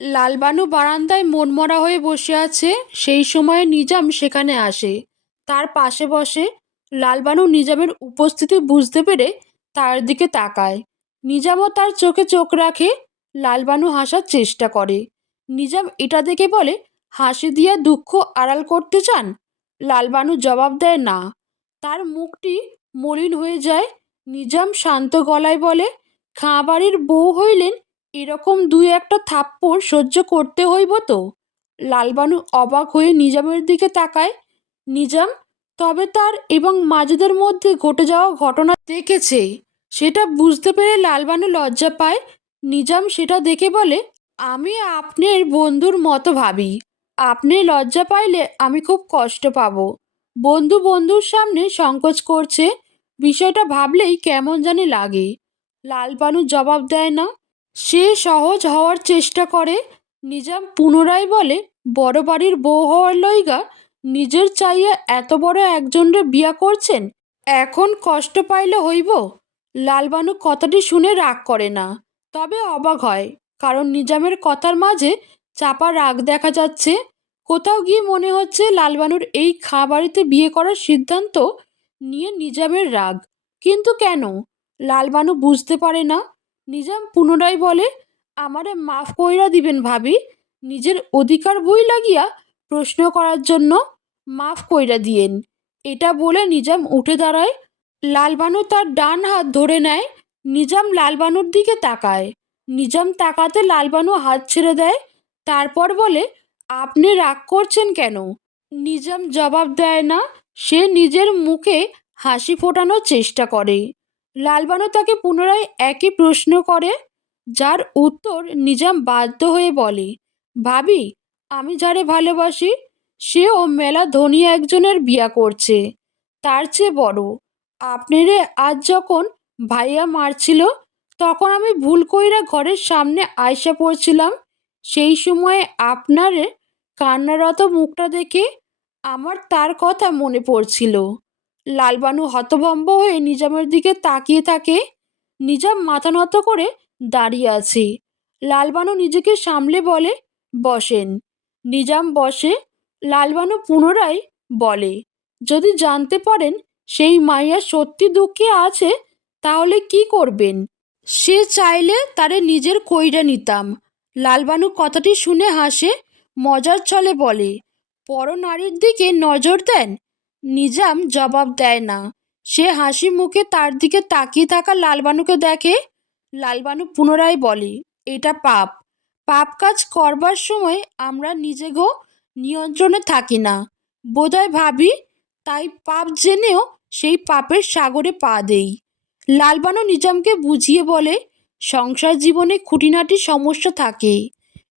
লালবানু বারান্দায় মনমরা হয়ে বসে আছে। সেই সময়ে নিজাম সেখানে আসে। তার পাশে বসে। লালবানু নিজামের উপস্থিতি বুঝতে পেরে তার দিকে তাকায়। নিজামও তার চোখে চোখ রাখে। লালবানু হাসার চেষ্টা করে। নিজাম এটা দেখে বলে, হাসি দিয়ে দুঃখ আড়াল করতে চান? লালবানু জবাব দেয় না। তার মুখটি মলিন হয়ে যায়। নিজাম শান্ত গলায় বলে, খাঁ বাড়ির বউ হইলেন, এরকম দুই একটা থাপ্পড় সহ্য করতে হইব তো? লালবানু অবাক হয়ে নিজামের দিকে তাকায়। নিজাম তবে তার এবং মাজেদের মধ্যে ঘটে যাওয়া ঘটনা দেখেছে, সেটা বুঝতে পেরে লালবানু লজ্জা পায়। নিজাম সেটা দেখে বলে, আমি আপনার বন্ধুর মতো ভাবি। আপনি লজ্জা পাইলে আমি খুব কষ্ট পাব। বন্ধু বন্ধুর সামনে সংকোচ করছে, বিষয়টা ভাবলেই কেমন জানি লাগে। লালবানু জবাব দেয় না। সে সহজ হওয়ার চেষ্টা করে। নিজাম পুনরায় বলে, বড় বাড়ির বউ হওয়ার লইগা নিজের চাইয়া এত বড় একজনরে বিয়া করছেন, এখন কষ্ট পাইলে হইব? লালবানু কথাটি শুনে রাগ করে না, তবে অবাক হয়, কারণ নিজামের কথার মাঝে চাপা রাগ দেখা যাচ্ছে। কোথাও গিয়ে মনে হচ্ছে লালবানুর এই বাড়িতে বিয়ে করার সিদ্ধান্ত নিয়ে নিজামের রাগ। কিন্তু কেন? লালবানু বুঝতে পারে না। নিজাম পুনরায় বলে, আমারে মাফ কইরা দিবেন ভাবি। নিজের অধিকার বই লাগিয়া প্রশ্ন করার জন্য মাফ কইরা দিয়েন। এটা বলে নিজাম উঠে দাঁড়ায়। লালবানু তার ডান হাত ধরে নেয়। নিজাম লালবানুর দিকে তাকায়। নিজাম তাকাতে লালবানু হাত ছেড়ে দেয়। তারপর বলে, আপনি রাগ করছেন কেন? নিজাম জবাব দেয় না। সে নিজের মুখে হাসি ফোটানোর চেষ্টা করে। লালবানু তাকে পুনরায় একই প্রশ্ন করে, যার উত্তর নিজাম বাধ্য হয়ে বলে, ভাবি, আমি যারে ভালোবাসি সেও মেলা ধনী একজনের বিয়া করছে, তার চেয়ে বড়। আপনারে আজ যখন ভাইয়া মারছিল, তখন আমি ভুল কইরা ঘরের সামনে আইসা পড়ছিলাম। সেই সময়ে আপনারে কান্নারত মুখটা দেখে আমার তার কথা মনে পড়ছিল। লালবানু হতভম্ব হয়ে নিজামের দিকে তাকিয়ে থাকে। নিজাম মাথা নত করে দাঁড়িয়ে আছে। লালবানু নিজেকে সামলে বলে, বসেন। নিজাম বসে। লালবানু পুনরায় বলে, যদি জানতে পারেন সেই মাইয়া সত্যি দুঃখে আছে, তাহলে কি করবেন? সে চাইলে তারে নিজের কইরা নিতাম। লালবানু কথাটি শুনে হাসে, মজার ছলে বলে, পরনারীর দিকে নজর দেন? নিজাম জবাব দেয় না। সে হাসি মুখে তার দিকে তাকিয়ে থাকা লালবানুকে দেখে। লালবানু পুনরায় বলে, এটা পাপ। পাপ কাজ করবার সময় আমরা নিজেগো নিয়ন্ত্রণে থাকি না বোধহয় ভাবি, তাই পাপ জেনেও সেই পাপের সাগরে পা দেই। লালবানু নিজামকে বুঝিয়ে বলে, সংসার জীবনে খুঁটিনাটি সমস্যা থাকে,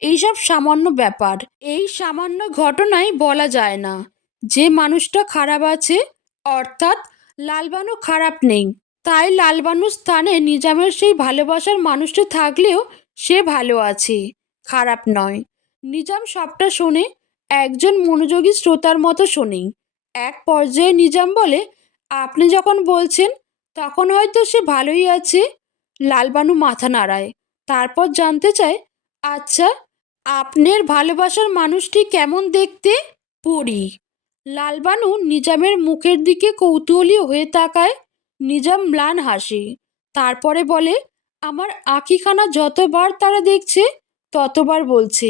এইসব সামান্য ব্যাপার, এই সামান্য ঘটনায় বলা যায় না যে মানুষটা খারাপ আছে, অর্থাৎ লালবানু খারাপ নেই। তাই লালবানুর স্থানে নিজামের সেই ভালোবাসার মানুষটা থাকলেও সে ভালো আছে, খারাপ নয়। নিজাম সবটা শোনে, একজন মনোযোগী শ্রোতার মতো শোনে। এক পর্যায়ে নিজাম বলে, আপনি যখন বলছেন তখন হয়তো সে ভালোই আছে। লালবানু মাথা নাড়ায়। তারপর জানতে চায়, আচ্ছা, আপনার ভালোবাসার মানুষটি কেমন দেখতে? পড়ি। লালবানু নিজামের মুখের দিকে কৌতূহলী হয়ে তাকায়। নিজাম ম্লান হাসে। তারপরে বলে, আমার আঁখিখানা যতবার তারা দেখছে ততবার বলছে,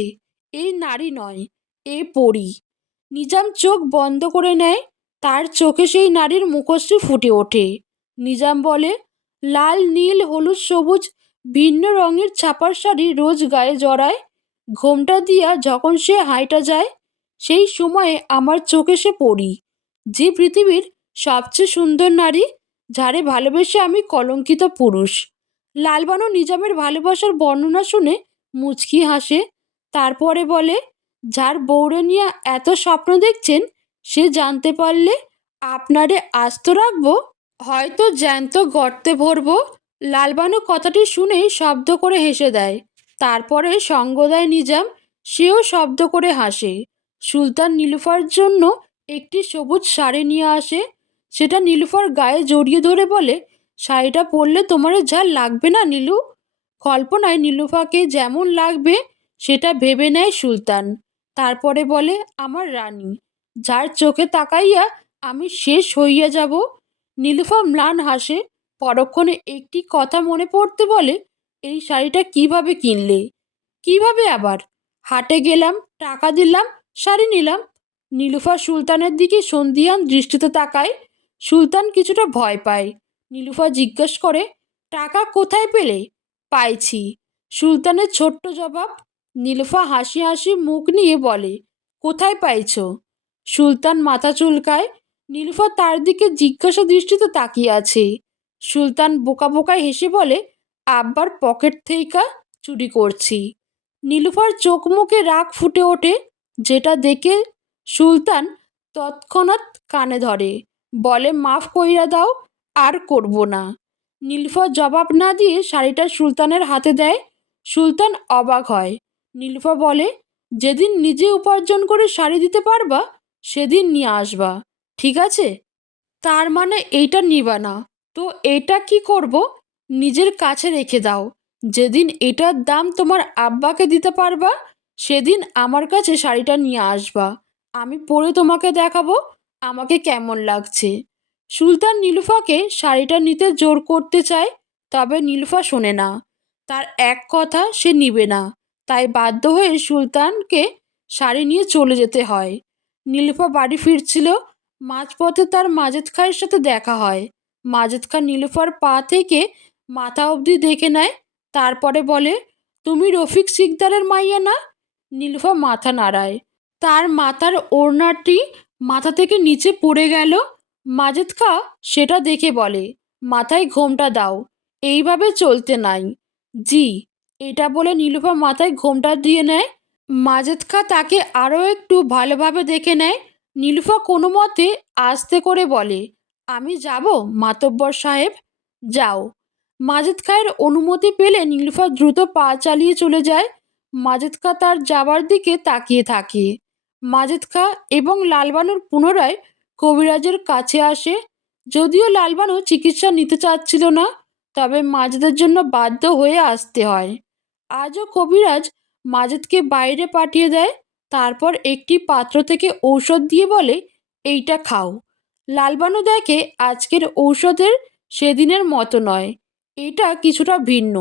এই নারী নয়, এ পরী। নিজাম চোখ বন্ধ করে নেয়। তার চোখে সেই নারীর মুখশ্রী ফুটে ওঠে। নিজাম বলে, লাল, নীল, হলুদ, সবুজ ভিন্ন রঙের ছাপার শাড়ি রোজ গায়ে জড়ায়। ঘোমটা দিয়া যখন সে হাঁইটা যায়, সেই সময়ে আমার চোখে সে পড়ি, যে পৃথিবীর সবচেয়ে সুন্দর নারী, যারে ভালোবেসে আমি কলঙ্কিত পুরুষ। লালবানু নিজামের ভালোবাসার বর্ণনা শুনে মুচকি হাসে। তারপরে বলে, যার বউরে নিয়ে এত স্বপ্ন দেখছেন, সে জানতে পারলে আপনারে আস্ত রাখবো, হয়তো জ্যান্ত গর্তে ভরবো। লালবানু কথাটি শুনেই শব্দ করে হেসে দেয়। তারপরে সঙ্গ দেয় নিজাম। সেও শব্দ করে হাসে। সুলতান নীলুফার জন্য একটি সবুজ শাড়ি নিয়ে আসে। সেটা নীলুফার গায়ে জড়িয়ে ধরে বলে, শাড়িটা পরলে তোমার যা লাগবে না নীলু? কল্পনায় নীলুফাকে যেমন লাগবে সেটা ভেবে নেয় সুলতান। তারপরে বলে, আমার রানী, যার চোখে তাকাইয়া আমি শেষ হইয়া যাব। নীলুফা ম্লান হাসে। পরক্ষণে একটি কথা মনে পড়তে বলে, এই শাড়িটা কিভাবে কিনলে? কিভাবে আবার? হাটে গেলাম, টাকা দিলাম, শাড়ি নিলাম। নীলুফা সুলতানের দিকে সন্ধিয়ান দৃষ্টিতে তাকায়। সুলতান কিছুটা ভয় পায়। নীলুফা জিজ্ঞেস করে, টাকা কোথায় পেলে? পাইছি, সুলতানের ছোট্ট জবাব। নীলুফা হাসি হাসি মুখ নিয়ে বলে, কোথায় পাইছ? সুলতান মাথা চুলকায়। নীলুফা তার দিকে জিজ্ঞাসা দৃষ্টিতে তাকিয়ে আছে। সুলতান বোকা বোকা হেসে বলে, আব্বার পকেট থেইকা চুরি করছি। নীলুফার চোখ মুখে রাগ ফুটে ওঠে, যেটা দেখে সুলতান তৎক্ষণাৎ কানে ধরে, বলে, মাফ কইরা দাও, আর করব না। নীলুফা জবাব না দিয়ে শাড়িটা সুলতানের হাতে দেয়। সুলতান অবাক হয়। নীলুফা বলে, যেদিন নিজে উপার্জন করে শাড়ি দিতে পারবা সেদিন নিয়ে আসবা, ঠিক আছে? তার মানে এইটা নিবা না? তো এটা কি করব? নিজের কাছে রেখে দাও। যেদিন এটার দাম তোমার আব্বাকে দিতে পারবা সেদিন আমার কাছে শাড়িটা নিয়ে আসবা। আমি পরে তোমাকে দেখাবো আমাকে কেমন লাগছে। সুলতান নীলুফাকে শাড়িটা নিতে জোর করতে চায়, তবে নীলুফা শোনে না। তার এক কথা সে নিবে না। তাই বাধ্য হয়ে সুলতানকে শাড়ি নিয়ে চলে যেতে হয়। নীলুফা বাড়ি ফিরছিল। মাঝপথে তার মাজেদ খাঁর সাথে দেখা হয়। মাজেদ খাঁ নীলুফার পা থেকে মাথা অবধি দেখে নেয়। তারপরে বলে, তুমি রফিক সিকদারের মাইয়া না? নীলুফা মাথা নাড়ায়। তার মাথার ওড়নাটি মাথা থেকে নিচে পড়ে গেল। মাজেদ খাঁ সেটা দেখে বলে, মাথায় ঘোমটা দাও, এইভাবে চলতে নাই। জি। এটা বলে নীলুফা মাথায় ঘোমটা দিয়ে নেয়। মাজেদ খাঁ তাকে আরও একটু ভালোভাবে দেখে নেয়। নীলুফা কোনো মতে আস্তে করে বলে, আমি যাব মাতব্বর সাহেব? যাও। মাজেদ খাঁয়ের অনুমতি পেলে নীলুফা দ্রুত পা চালিয়ে চলে যায়। মাজেদ খাঁ তার যাবার দিকে তাকিয়ে থাকে। মাজেদ খাঁ এবং লালবানুর পুনরায় কবিরাজের কাছে আসে। যদিও লালবানু চিকিৎসা নিতে চাচ্ছিল না, তবে মাজেদের জন্য বাধ্য হয়ে আসতে হয়। আজও কবিরাজ মাজেদকে বাইরে পাঠিয়ে দেয়। তারপর একটি পাত্র থেকে ঔষধ দিয়ে বলে, এইটা খাও। লালবানু দেখে আজকের ঔষধের সেদিনের মতো নয়, এটা কিছুটা ভিন্ন।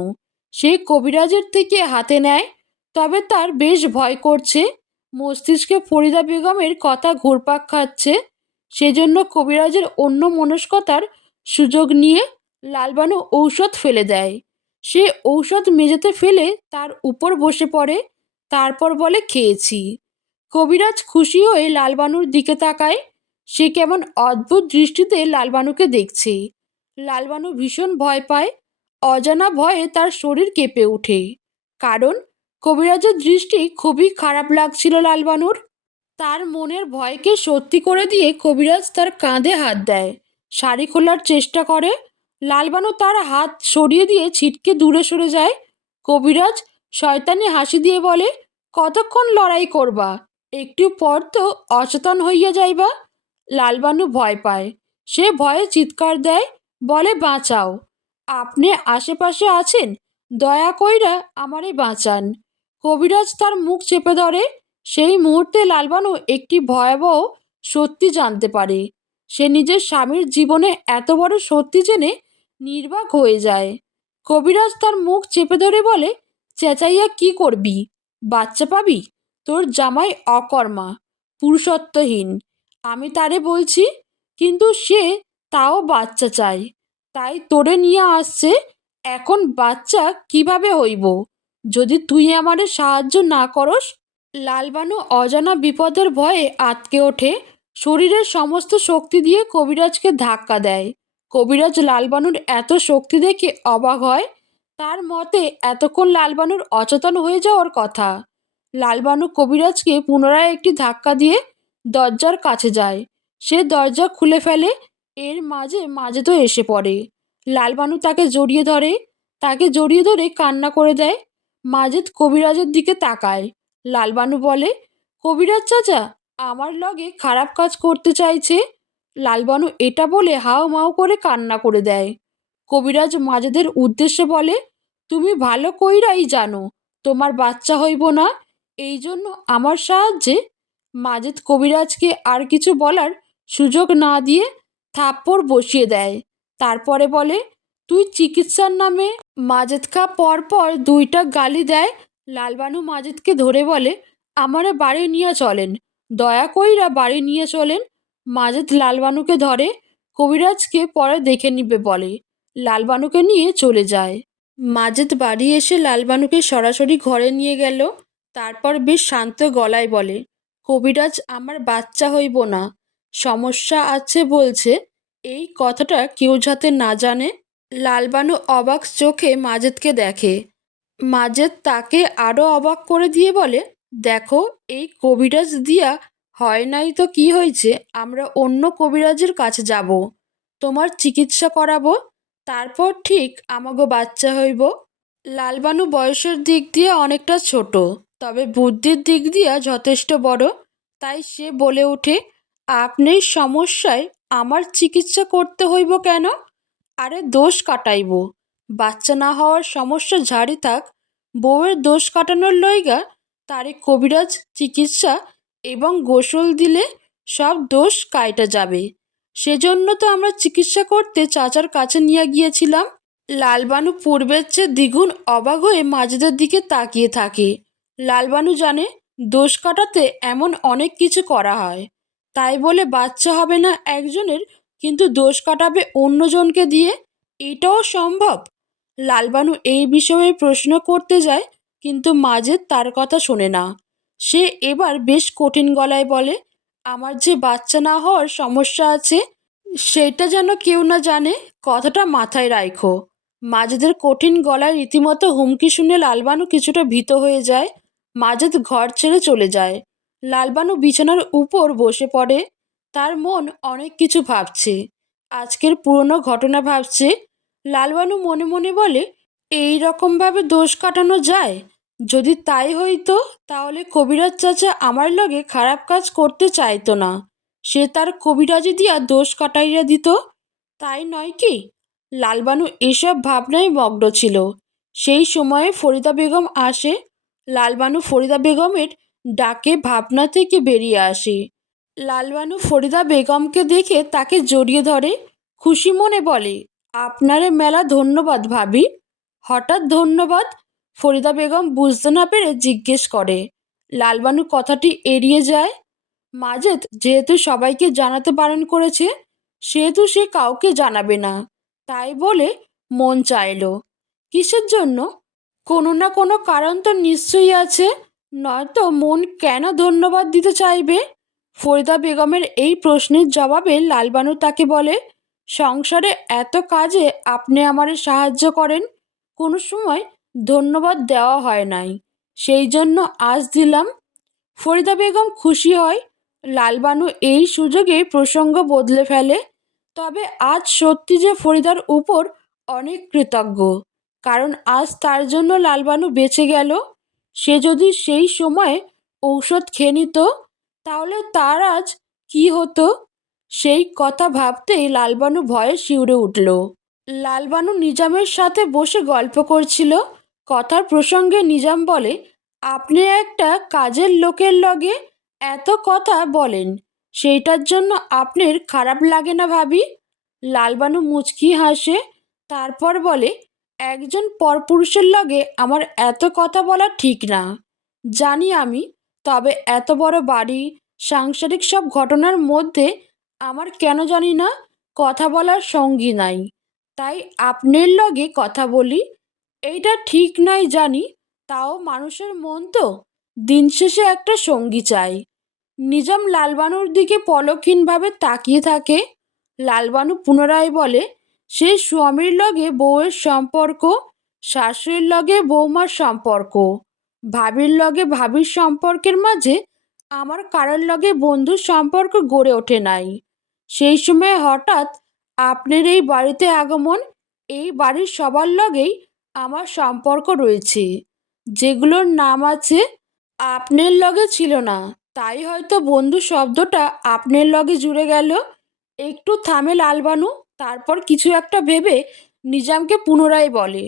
সে কবিরাজের থেকে হাতে নেয়, তবে তার বেশ ভয় করছে। মস্তিষ্কে ফরিদা বেগমের কথা ঘুরপাক খাচ্ছে। সেজন্য কবিরাজের অন্য মনস্কতার সুযোগ নিয়ে লালবানু ঔষধ ফেলে দেয়। সে ঔষধ মেঝেতে ফেলে তার উপর বসে পড়ে। তারপর বলে, খেয়েছি। কবিরাজ খুশি হয়ে লালবানুর দিকে তাকায়। সে কেমন অদ্ভুত দৃষ্টিতে লালবানুকে দেখছে। লালবানু ভীষণ ভয় পায়। অজানা ভয়ে তার শরীর কেঁপে ওঠে। কারণ কবিরাজের দৃষ্টি খুবই খারাপ লাগছিল লালবানুর। তার মনের ভয়কে সত্যি করে দিয়ে কবিরাজ তার কাঁধে হাত দেয়, শাড়ি খোলার চেষ্টা করে। লালবানু তার হাত সরিয়ে দিয়ে ছিটকে দূরে সরে যায়। কবিরাজ শয়তানি হাসি দিয়ে বলে, কতক্ষণ লড়াই করবা? একটু পর তো অচেতন হইয়া যাইবা। লালবানু ভয় পায়। সে ভয়ে চিৎকার দেয়, বলে, বাঁচাও। আপনি আশেপাশে আছেন, দয়া কইরা আমারে বাঁচান। কবিরাজ তার মুখ চেপে ধরে। সেই মুহূর্তে লালবানু একটি ভয়াবহ সত্যি জানতে পারে। সে নিজের স্বামীর জীবনে এত বড় সত্যি জেনে নির্বাক হয়ে যায়। কবিরাজ তার মুখ চেপে ধরে বলে, চেঁচাইয়া কি করবি? বাচ্চা পাবি? তোর জামাই অকর্মা, পুরুষত্বহীন। আমি তারে বলছি, কিন্তু সে তাও বাচ্চা চায়, তাই তোরে নিয়ে আসছে। এখন বাচ্চা কিভাবে হইব যদি তুই আমারে সাহায্য না করস? লালবানু অজানা বিপদের ভয়ে আঁতকে ওঠে। শরীরের সমস্ত শক্তি দিয়ে কবিরাজকে ধাক্কা দেয়। কবিরাজ লালবানুর এত শক্তি দেখে অবাক হয়। তার মতে এতক্ষণ লালবানুর অচেতন হয়ে যাওয়ার কথা। লালবানু কবিরাজকে পুনরায় একটি ধাক্কা দিয়ে দরজার কাছে যায়। সে দরজা খুলে ফেলে। এর মাঝে মাজেদও এসে পড়ে। লালবানু তাকে জড়িয়ে ধরে। তাকে জড়িয়ে ধরে কান্না করে দেয়। মাজেদ কবিরাজের দিকে তাকায়। লালবানু বলে, কবিরাজ চাচা আমার লগে খারাপ কাজ করতে চাইছে। লালবানু এটা বলে হাউ মাউ করে কান্না করে দেয়। কবিরাজ মাজেদের উদ্দেশ্যে বলে, তুমি ভালো কইরাই জানো তোমার বাচ্চা হইব না, এই জন্য আমার সাহায্যে। মাজেদ কবিরাজকে আর কিছু বলার সুযোগ না দিয়ে থাপ্পড় বসিয়ে দেয়। তারপরে বলে, তুই চিকিৎসার নামে। মাজেদ খা পরপর দুইটা গালি দেয়। লালবানু মাজেদকে ধরে বলে, আমারে বাড়ি নিয়ে চলেন, দয়া কইরা বাড়ি নিয়ে চলেন। মাজেদ লালবানুকে ধরে, কবিরাজকে পরে দেখে নিবে বলে। লালবানুকে নিয়ে চলে যায়। মাজেদ বাড়ি এসে লালবানুকে সরাসরি ঘরে নিয়ে গেল। তারপর বেশ শান্ত গলায় বলে, কবিরাজ, আমার বাচ্চা হইব না, সমস্যা আছে বলছে, এই কথাটা কেউ যাতে না জানে। লালবানু অবাক চোখে মাজেদকে দেখে। মাজেদ তাকে আরও অবাক করে দিয়ে বলে, দেখো, এই কবিরাজ দিয়া হয় নাই তো কি হয়েছে, আমরা অন্য কবিরাজের কাছে যাব, তোমার চিকিৎসা করাবো, তারপর ঠিক আমাগো বাচ্চা হইব। লালবানু বয়সের দিক দিয়ে অনেকটা ছোট, তবে বুদ্ধির দিক দিয়ে যথেষ্ট বড়। তাই সে বলে ওঠে, আপনার সমস্যায় আমার চিকিৎসা করতে হইব কেন? আরে দোষ কাটাইব, বাচ্চা না হওয়ার সমস্যা ঝাড়ি থাক, বউয়ের দোষ কাটানোর লইগা তারে কবিরাজ চিকিৎসা এবং গোসল দিলে সব দোষ কাইটা যাবে। সেজন্য তো আমরা চিকিৎসা করতে চাচার কাছে নিয়ে গিয়েছিলাম। লালবানু পূর্বের চেয়ে দ্বিগুণ অবাক হয়ে মাজেদের দিকে তাকিয়ে থাকে। লালবানু জানে দোষ কাটাতে এমন অনেক কিছু করা হয়, তাই বলে বাচ্চা হবে না একজনের কিন্তু দোষ কাটাবে অন্যজনকে দিয়ে, এটাও সম্ভব? লালবানু এই বিষয়ে প্রশ্ন করতে যায়, কিন্তু মাজেদ তার কথা শোনে না। সে এবার বেশ কঠিন গলায় বলে, আমার যে বাচ্চা না হওয়ার সমস্যা আছে সেটা যেন কেউ না জানে, কথাটা মাথায় রাখো। মাজেদের কঠিন গলায় রীতিমতো হুমকি শুনে লালবানু কিছুটা ভীত হয়ে যায়। মাজেদ ঘর ছেড়ে চলে যায়। লালবানু বিছানার উপর বসে পড়ে। তার মন অনেক কিছু ভাবছে। আজকের পুরনো ঘটনা ভাবছে। লালবানু মনে মনে বলে, এই রকমভাবে দোষ কাটানো যায়? যদি তাই হইতো তাহলে কবিরাজ চাচা আমার লগে খারাপ কাজ করতে চাইতো না, সে তার কবিরাজি দিয়া দোষ কাটাইয়া দিত, তাই নয় কি? লালবানু এসব ভাবনায় মগ্ন ছিল। সেই সময়ে ফরিদা বেগম আসে। লালবানু ফরিদা বেগমের ডাকে ভাবনা থেকে বেরিয়ে আসে। লালবানু ফরিদা বেগমকে দেখে তাকে জড়িয়ে ধরে, খুশি মনে বলে, আপনারে মেলা ধন্যবাদ ভাবি। হঠাৎ ধন্যবাদ? ফরিদা বেগম বুঝতে না পেরে জিজ্ঞেস করে। লালবানু কথাটি এড়িয়ে যায়। মাজেদ যেহেতু সবাইকে জানাতে বারণ করেছে, সেহেতু সে কাউকে জানাবে না, তাই বলে মন চাইল। কিসের জন্য? কোনো না কোনো কারণ তো নিশ্চয়ই আছে, নয়তো মন কেন ধন্যবাদ দিতে চাইবে? ফরিদা বেগমের এই প্রশ্নের জবাবে লালবানু তাকে বলে, সংসারে এত কাজে আপনি আমারে সাহায্য করেন, কোনো সময় ধন্যবাদ দেওয়া হয় নাই, সেই জন্য আজ দিলাম। ফরিদা বেগম খুশি হয়। লালবানু এই সুযোগে প্রসঙ্গ বদলে ফেলে। তবে আজ সত্যি যে ফরিদার উপর অনেক কৃতজ্ঞ, কারণ আজ তার জন্য লালবানু বেঁচে গেল। সে যদি সেই সময় ঔষধ খেয়ে নিত তাহলে তার আজ কি হতো? সেই কথা ভাবতেই লালবানু ভয়ে শিউরে উঠল। লালবানু নিজামের সাথে বসে গল্প করছিল। কথার প্রসঙ্গে নিজাম বলে, আপনি একটা কাজের লোকের লগে এত কথা বলেন, সেইটার জন্য আপনার খারাপ লাগে না ভাবি? লালবানু মুচকি হাসে, তারপর বলে, একজন পরপুরুষের লগে আমার এত কথা বলা ঠিক না, জানি আমি, তবে এত বড় বাড়ি, সাংসারিক সব ঘটনার মধ্যে আমার কেন জানি না কথা বলার সঙ্গী নাই, তাই আপনার লগে কথা বলি। এইটা ঠিক নয় জানি, তাও মানুষের মন তো, দিন শেষে একটা সঙ্গী চাই। নিজাম লালবানুর দিকে পলকহীনভাবে তাকিয়ে থাকে। লালবানু পুনরায় বলে, সে স্বামীর লগে বউয়ের সম্পর্ক, শাশুড়ির লগে বৌমার সম্পর্ক, ভাবির লগে ভাবির সম্পর্কের মাঝে আমার কারোর লগে বন্ধুর সম্পর্ক গড়ে ওঠে নাই। সেই সময় হঠাৎ আপনার এই বাড়িতে আগমন, এই বাড়ির সবার লগেই আমার সম্পর্ক রয়েছে, যেগুলোর নাম আছে, আপনার লগে ছিল না, তাই হয়তো বন্ধু শব্দটা আপনার লগে জুড়ে গেল। একটু থামে লালবানু, তারপর কিছু একটা ভেবে নিজামকে পুনরায় বলে,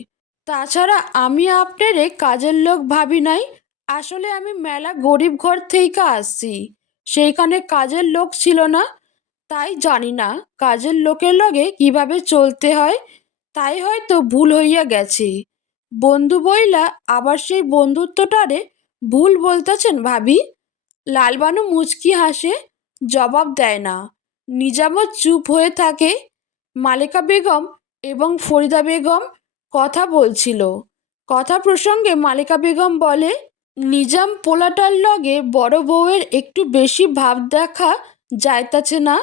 তাছাড়া আমি আপনারে কাজের লোক ভাবি নাই। আসলে আমি মেলা গরিব ঘর থেকে আসছি, সেইখানে কাজের লোক ছিল না, তাই জানি না কাজের লোকের লগে কিভাবে চলতে হয়। তাই হয়তো ভুল হইয়া গেছে। বন্ধু বইলা আবার সেই বন্ধুত্বটারে ভুল বলতেছেন ভাবি? লালবানু মুচকি হাসে, জবাব দেয় না। নিজামত চুপ হয়ে থাকে। মালেকা বেগম এবং ফরিদা বেগম কথা বলছিল। কথা প্রসঙ্গে মালেকা বেগম বলে, নিজাম পোলাটার লগে বড় বউয়ের একটু বেশি ভাব দেখা যাইতাছে না?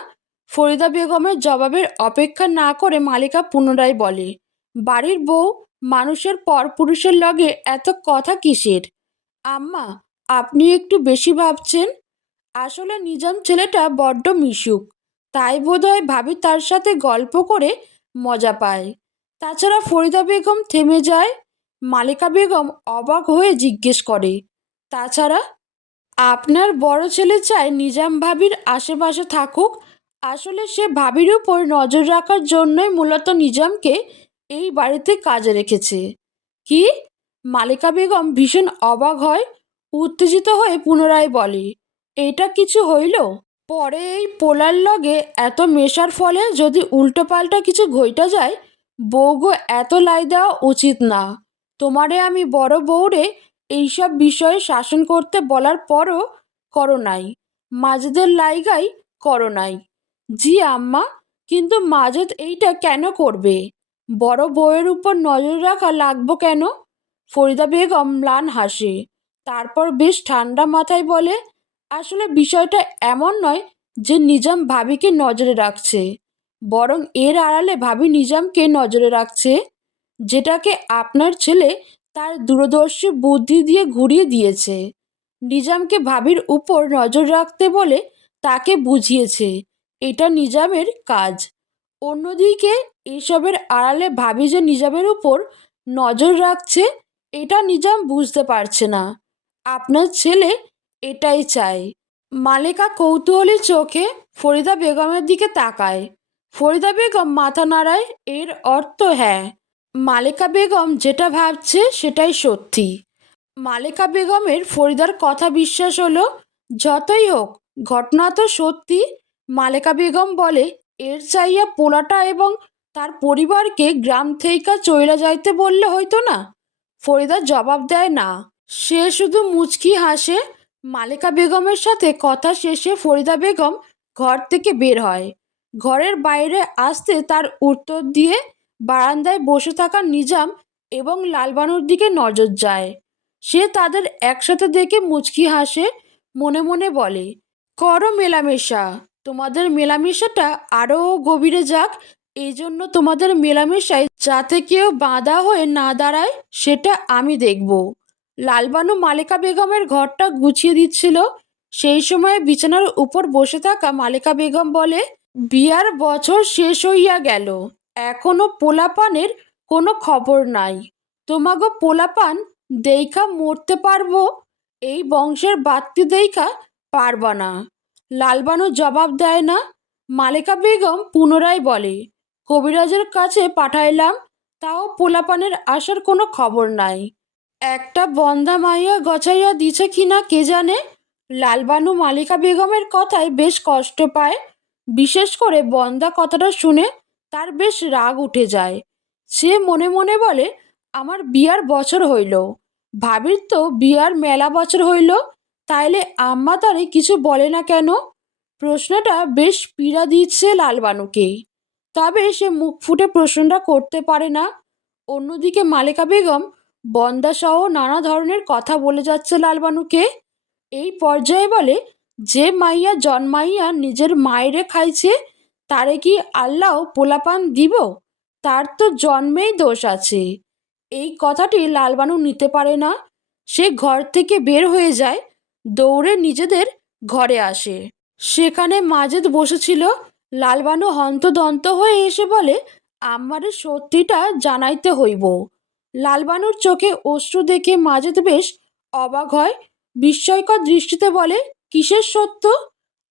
ফরিদা বেগমের জবাবের অপেক্ষা না করে মালিকা পুনরায় বলে, বাড়ির বউ মানুষের পরপুরুষের লগে এত কথা কিসের? আম্মা, আপনি একটু বেশি ভাবছেন। আসলে নিজাম ছেলেটা বড্ড মিশুক, তাই বোধহয় ভাবি তার সাথে গল্প করে মজা পায়। তাছাড়া ফরিদা বেগম থেমে যায়। মালিকা বেগম অবাক হয়ে জিজ্ঞেস করে, তাছাড়া? আপনার বড় ছেলে চায় নিজাম ভাবির আশেপাশে থাকুক। আসলে সে ভাবির উপর নজর রাখার জন্যই মূলত নিজামকে এই বাড়িতে কাজে রেখেছে। কি? মালিকা বেগম ভীষণ অবাক হয়, উত্তেজিত হয়ে পুনরায় বলে, এটা কিছু হইল? পরে এই পোলার লগে এত মেশার ফলে যদি উল্টোপাল্টা কিছু ঘইটা যায়, বউগো এত লাই দেওয়া উচিত না। তোমারে আমি বড় বউরে এইসব বিষয়ে শাসন করতে বলার পরও করো নাই, মাজেদের লাইগাই করো নাই। জি আম্মা, কিন্তু মাজেদ এইটা কেন করবে? বড় বউয়ের উপর নজর রাখা লাগবো কেন? ফরিদা বেগম ম্লান হাসে, তারপর বেশ ঠান্ডা মাথায় বলে, আসলে বিষয়টা এমন নয় যে নিজাম ভাবিকে নজরে রাখছে, বরং এর আড়ালে ভাবি নিজামকে নজরে রাখছে, যেটাকে আপনার ছেলে তার দূরদর্শী বুদ্ধি দিয়ে ঘুরিয়ে দিয়েছে। নিজামকে ভাবির উপর নজর রাখতে বলে তাকে বুঝিয়েছে এটা নিজামের কাজ। অন্যদিকে এসবের আড়ালে ভাবি যে নিজামের উপর নজর রাখছে, এটা নিজাম বুঝতে পারছে না। আপনার ছেলে এটাই চায়। মালেকা কৌতূহলী চোখে ফরিদা বেগমের দিকে তাকায়। ফরিদা বেগম মাথা নাড়ায়, এর অর্থ হ্যাঁ, মালেকা বেগম যেটা ভাবছে সেটাই সত্যি। মালেকা বেগমের ফরিদার কথা বিশ্বাস হলো। যতই হোক, ঘটনা তো সত্যি। মালেকা বেগম বলে, এর চাইয়া পোলাটা এবং তার পরিবারকে গ্রাম থেইকা চইলা যাইতে বললে হইতো না? ফরিদা জবাব দেয় না, সে শুধু মুচকি হাসে। মালেকা বেগমের সাথে কথা শেষে ফরিদা বেগম ঘর থেকে বের হয়। ঘরের বাইরে আসতে তার উত্তর দিয়ে বারান্দায় বসে থাকা নিজাম এবং লালবানুর দিকে নজর যায়। সে তাদের একসাথে দেখে মুচকি হাসে, মনে মনে বলে, করো মেলামেশা, তোমাদের মেলামেশাটা আরও গভীরে যাক। এই জন্য তোমাদের মেলামেশায় যাতে কেউ বাঁধা হয়ে না দাঁড়ায় সেটা আমি দেখব। লালবানু মালেকা বেগমের ঘরটা গুছিয়ে দিচ্ছিল। সেই সময়ে বিছানার উপর বসে থাকা মালেকা বেগম বলে, বিয়ার বছর শেষ হইয়া গেল, এখনো পোলাপানের কোনো খবর নাই। তোমাগো পোলাপান দেইখা মরতে পারবো, এই বংশের বাত্তি দেইখা পারবা না। লালবানু জবাব দেয় না। মালেকা বেগম পুনরায় বলে, কবিরাজের কাছে পাঠাইলাম, তাও পোলাপানের আসার কোনো খবর নাই। একটা বন্দা মাইয়া গছাইয়া দিছে কিনা কে জানে। লালবানু মালিকা বেগমের কথায় বেশ কষ্ট পায়। বিশেষ করে বন্দা কথাটা শুনে তার বেশ রাগ উঠে যায়। সে মনে মনে বলে, আমার বিয়ার বছর হইল, ভাবির তো বিয়ার মেলা বছর হইল, তাইলে আম্মা তারে কিছু বলে না কেন? প্রশ্নটা বেশ পীড়া দিচ্ছে লালবানুকে, তবে সে মুখ ফুটে প্রশ্নটা করতে পারে না। অন্যদিকে মালেকা বেগম বন্দাসহ নানা ধরনের কথা বলে যাচ্ছে লালবানুকে। এই পর্যায়ে বলে, যে মাইয়া জন্মাইয়া নিজের মায়েরে খাইছে, তারে কি আল্লাহ পোলাপান দিব? তার তো জন্মেই দোষ আছে। এই কথাটি লালবানু নিতে পারে না। সে ঘর থেকে বের হয়ে যায়, দৌড়ে নিজেদের ঘরে আসে। সেখানে মাজেদ বসেছিল। লালবানু হন্তদন্ত হয়ে এসে বলে, আমারে সত্যিটা জানাইতে হইব। লালবানুর চোখে অশ্রু দেখে মাজেদ বেশ অবাক হয়, বিস্ময়কর দৃষ্টিতে বলে, কিসের সত্য?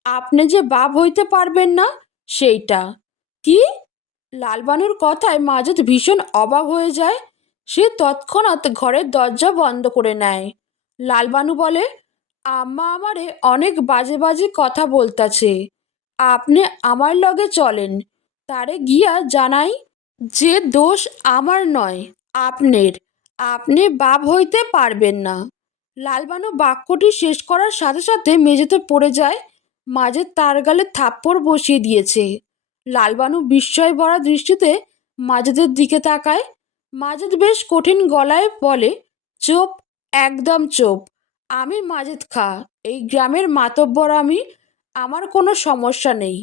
আপনি যে বাপ হইতে পারবেন না সেইটা। কি? লালবানুর কথায় মাজেদ ভীষণ অবাক হয়ে যায়। সে তৎক্ষণাৎ ঘরের দরজা বন্ধ করে নেয়। লালবানু বলে, আম্মা আমারে অনেক বাজে বাজে কথা বলতাছে। আপনি আমার লগে চলেন, তারে গিয়া জানাই যে দোষ আমার নয়, আপনের। আপনি বাপ হইতে পারবেন না। লালবানু বাক্যটি শেষ করার সাথে সাথে মেঝেতে পড়ে যায়। মাজেদ তার গালে থাপ্পড় বসিয়ে দিয়েছে। লালবানু বিস্ময় ভরা দৃষ্টিতে মাজেদের দিকে তাকায়। মাজেদ বেশ কঠিন গলায় বলে, চুপ, একদম চুপ। আমি মাজেদ খা, এই গ্রামের মাতব্বর আমি। আমার কোনো সমস্যা নেই,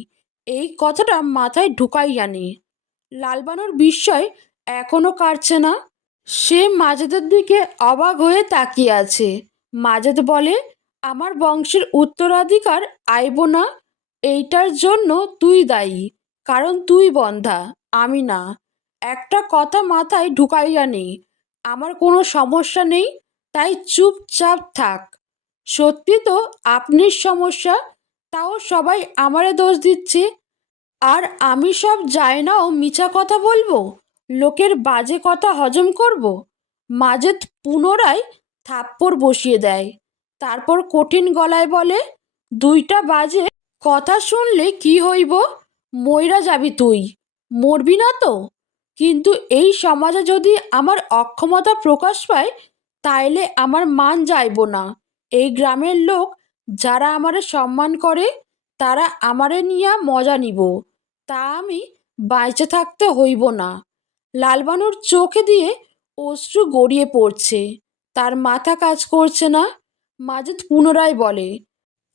এই কথাটা মাথায় ঢুকাইয়া নে। লালবানুর বিস্ময় এখনো কাটছে না। সে মাজেদের দিকে অবাক হয়ে তাকিয়ে আছে। মাজেদ বলে, আমার বংশের উত্তরাধিকার আইব না, এইটার জন্য তুই দায়ী। কারণ তুই বন্ধা, আমি না। একটা কথা মাথায় ঢুকাইয়া নে, আমার কোনো সমস্যা নেই, তাই চুপচাপ থাক। সত্যি তো আপনির সমস্যা, তাও সবাই আমারে দোষ দিচ্ছে। আর আমি সব যাই নাও মিছা কথা বলবো, লোকের বাজে কথা হজম করব। মাজেদ পুনরায় থাপ্পড় বসিয়ে দেয়। তারপর কঠিন গলায় বলে, দুইটা বাজে কথা শুনলে কি হইব? মইরা যাবি তুই, মরবি না তো। কিন্তু এই সমাজে যদি আমার অক্ষমতা প্রকাশ পায়, তাইলে আমার মান যাইব না। এই গ্রামের লোক যারা আমারে সম্মান করে, তারা আমারে নিয়া মজা নিব, তা আমি বাইচে থাকতে হইব না। লালবানুর চোখে দিয়ে অশ্রু গড়িয়ে পড়ছে, তার মাথা কাজ করছে না। মাজেদ পুনরায় বলে,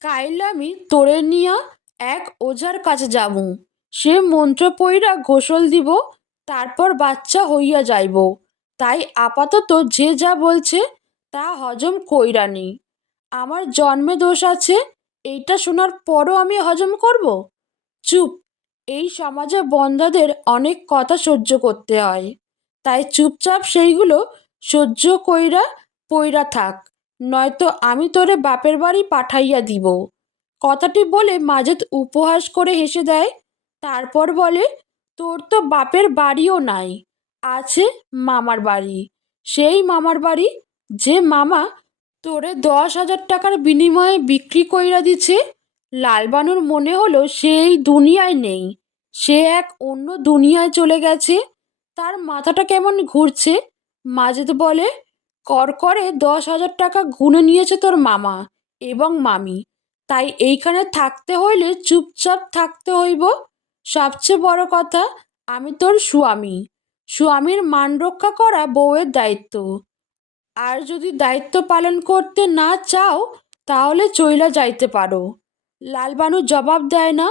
কাইল আমি তোরে নিয়া এক ওঝার কাছে যাবো, সে মন্ত্র পইরা গোসল দিব, তারপর বাচ্চা হইয়া যাইব। তাই আপাতত যে যা বলছে তা হজম কইরা নি। আমার জন্মে দোষ আছে, এইটা শোনার পরও আমি হজম করব? চুপ। এই সমাজে বন্ধাদের অনেক কথা সহ্য করতে হয়, তাই চুপচাপ সেইগুলো সহ্য কইরা পইরা থাক, নয়তো আমি তোরে বাপের বাড়ি পাঠাইয়া দিব। কথাটি বলে মাজেদ উপহাস করে হেসে দেয়। তারপর বলে, তোর তো বাপের বাড়িও নাই, আছে মামার বাড়ি। সেই মামার বাড়ি যে মামা তোরে 10,000 টাকার বিনিময়ে বিক্রি কইরা দিছে। লালবানুর মনে হলো সে এই দুনিয়ায় নেই, সে এক অন্য দুনিয়ায় চলে গেছে। তার মাথাটা কেমন ঘুরছে। মাজেদ বলে, করকরে 10,000 টাকা গুনে নিয়েছে তোর মামা এবং মামি, তাই এইখানে থাকতে হইলে চুপচাপ থাকতে হইব। সবচেয়ে বড় কথা, আমি তোর স্বামী, স্বামীর মান রক্ষা করা বউয়ের দায়িত্ব। আর যদি দায়িত্ব পালন করতে না চাও, তাহলে চইলা যাইতে পারো। লালবানু জবাব দেয় না,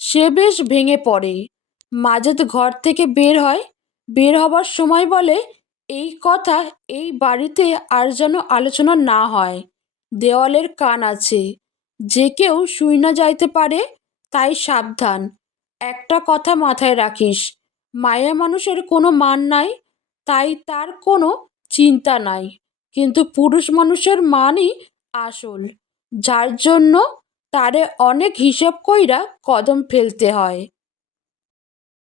সে বেশ ভেঙে পড়ে। মাজেদ ঘর থেকে বের হয়। বের হবার সময় বলে, এই কথা এই বাড়িতে আর যেন আলোচনা না হয়। দেওয়ালের কান আছে, যে কেউ শুইনা যাইতে পারে, তাই সাবধান। একটা কথা মাথায় রাখিস, মায়া মানুষের কোনো মান নাই, তাই তার কোনো চিন্তা নাই। কিন্তু পুরুষ মানুষের মানই আসল, যার জন্য তারে অনেক হিসাব কইরা কদম ফেলতে হয়।